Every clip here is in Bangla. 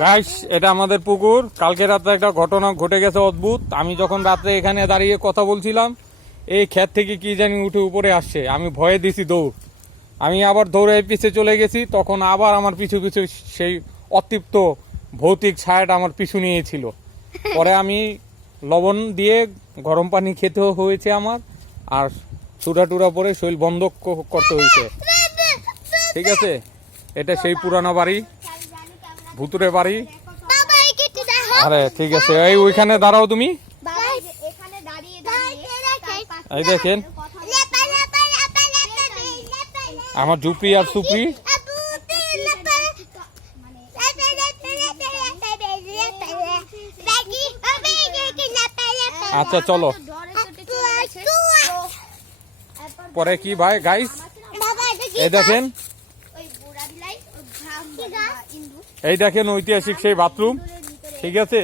গাইস, এটা আমাদের পুকুর। কালকে রাত্রে একটা ঘটনা ঘটে গেছে অদ্ভুত। আমি যখন রাত্রে এখানে দাঁড়িয়ে কথা বলছিলাম, এই ক্ষেত থেকে কি জানি উঠে উপরে আসছে। আমি ভয়ে দিছি দৌড়। আমি আবার দৌড়ে পিছে চলে গেছি, তখন আবার আমার পিছু পিছু সেই অতৃপ্ত ভৌতিক ছায়াটা আমার পিছু নিয়েছিল। পরে আমি লবণ দিয়ে গরম পানি খেতেও হয়েছে আমার, আর চূড়া টুড়া পরে শরীর বন্ধ করতে হয়েছে। ঠিক আছে, এটা সেই পুরানো বাড়ি, ভুতুরে বাড়ি। আরে ঠিক আছে, এই ওইখানে দাঁড়াও তুমি। এই দেখেন আমার ঝুপড়ি আর সুপড়ি। আচ্ছা চলো, পরে কি ভাই গাইস, এই দেখেন, এই দেখেন ঐতিহাসিক সেই বাথরুম। ঠিক আছে,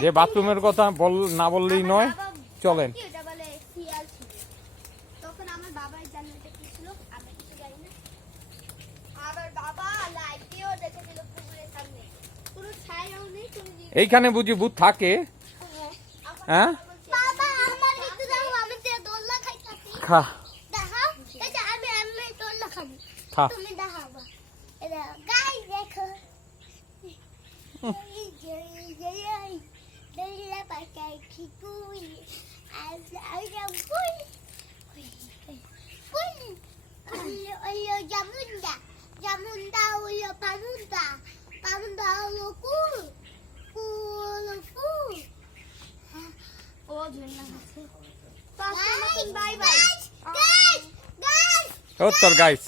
যে বাথরুমের কথা না বললেই নয়। চলেন। এইখানে বুঝি ভূত থাকে? হ্যাঁ, খা খা। Jamunda ulo panunda, panunda ulo cool, cool food. Oh, bye bye. Guys. তোর গাইস।